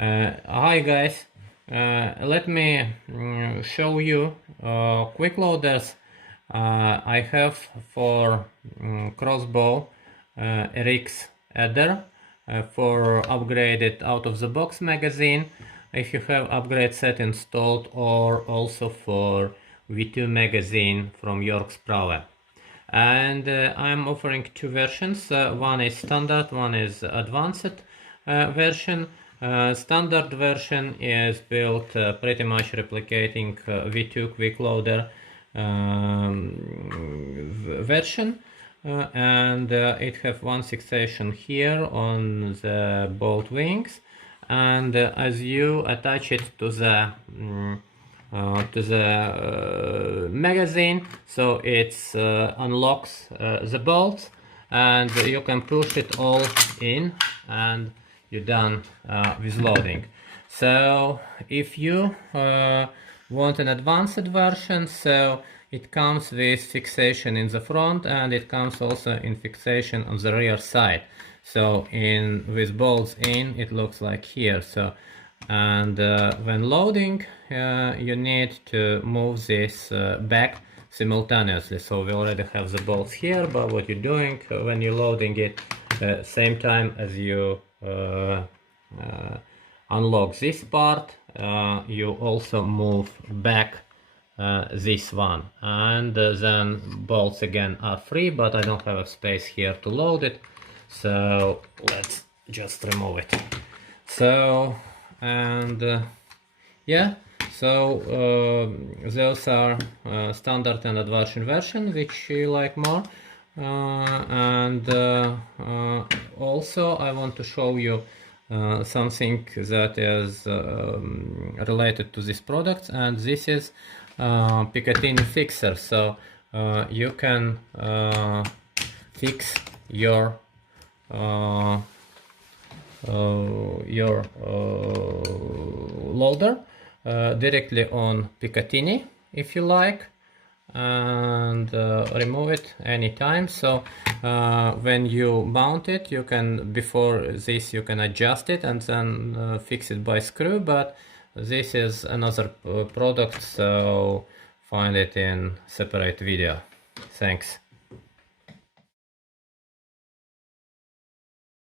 Hi guys, let me show you quick loaders I have for crossbow RX Adder for upgraded out of the box magazine if you have upgrade set installed, or also for V2 magazine from York's Prowler. And I'm offering two versions. One is standard, one is advanced version. Standard version is built pretty much replicating V2 quick loader version, and it have one fixation here on the bolt wings, and as you attach it to the magazine, so it unlocks the bolts, and you can push it all in, and you're done with loading. So if you want an advanced version, so it comes with fixation in the front, and it comes also in fixation on the rear side. So with bolts in, it looks like here. So, and when loading, you need to move this back simultaneously. So we already have the bolts here, but what you're doing when you're loading it, same time as you unlock this part, you also move back this one, and then bolts again are free, but I don't have a space here to load it, so let's just remove it. So, and yeah, so those are standard and advanced version, which you like more. And also I want to show you something that is related to this product, and this is Picatinny fixer. So you can fix your loader directly on Picatinny if you like, and remove it anytime. So when you mount it, you can, before this, you can adjust it and then fix it by screw, but this is another product, so find it in separate video. Thanks.